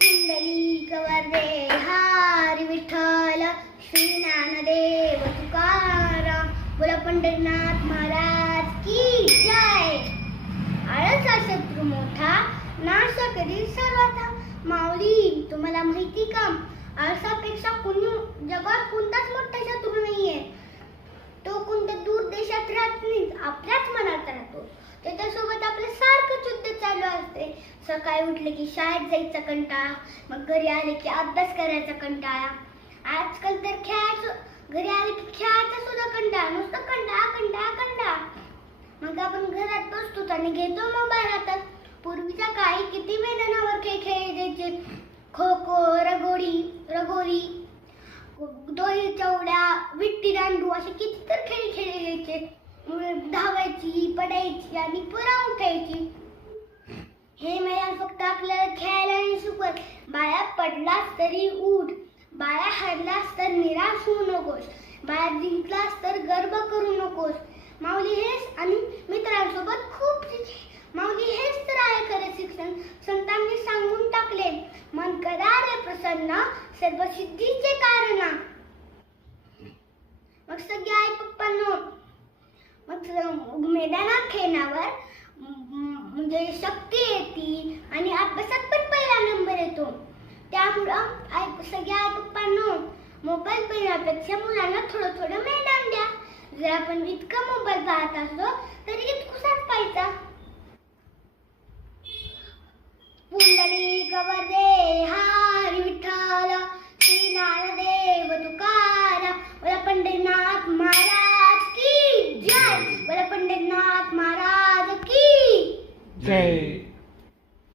पुंडलिक वरदे हरी विठ्ठल, श्री ज्ञानदेव तुकाराम, बोला पंढरीनाथ महाराज की जय. आळस हा शत्रू मोठा, नाश कधी सर्वथा. माऊली तुम्हाला माहिती का, आळसापेक्षा जगात कोणताच मोठा शत्रू नाहीये. तो कोणत्या दूर देशात राहत नाही, आपल्याच मनात राहतो. त्याच्यासोबत आपलं सारखं युद्ध चालू असते. सकाळी उठले की शाळेत जायचा कंटाळा, मग घरी आले की अभ्यास करायचा कंटाळा. आजकाल तर घरी आले की खेळायचा सुद्धा कंटाळा, नुसतं कंटाळा कंटाळा कंटाळा. मग आपण घरात बसतो आणि घेतो मोबाईल हातात. पूर्वीच्या काळी किती मैदानावर खेळ खेळले जायचे. खो खो, रगोरी, दोरी चौड्या, विट्टी दांडू असे कितीतर खेळ खेळले जायचे. धावायची, पडायची आणि पुन्हा उठायची. हे मैदान फक्त आपल्याला खेळायला नाही शिकवत. बाळा पडलास तरी उठ, बाळा हरलास तर निराश होऊ नकोस, बाळा जिंकलास तर गर्व करू नकोस. माऊली हेच आणि मित्रांसोबत माऊली हेच तर आहे खरे शिक्षण. संतांनी सांगून टाकले, मन करा रे प्रसन्न, सर्व सिद्धीचे कारण. मग सगळे आई पप्पांनो, मग मैदानात खेळण्यावर म्हणजे शक्ती येते आणि अभ्यासात पण पहिला नंबर येतो. त्यामुळं सगळ्या आई पप्पांनो, मोबाईल पाहण्यापेक्षा मुलांना थोडं थोडं मैदान द्या. जर आपण इतकं मोबाईल पाहत असलो तरी इतकुसाच पाहायचा. पुंडलिक वरदे हरी विठ्ठल, श्री ज्ञानदेव तुकाराम, बोला पंढरीनाथ महाराज की जय. बोला पंढरीनाथ महाराज की जय.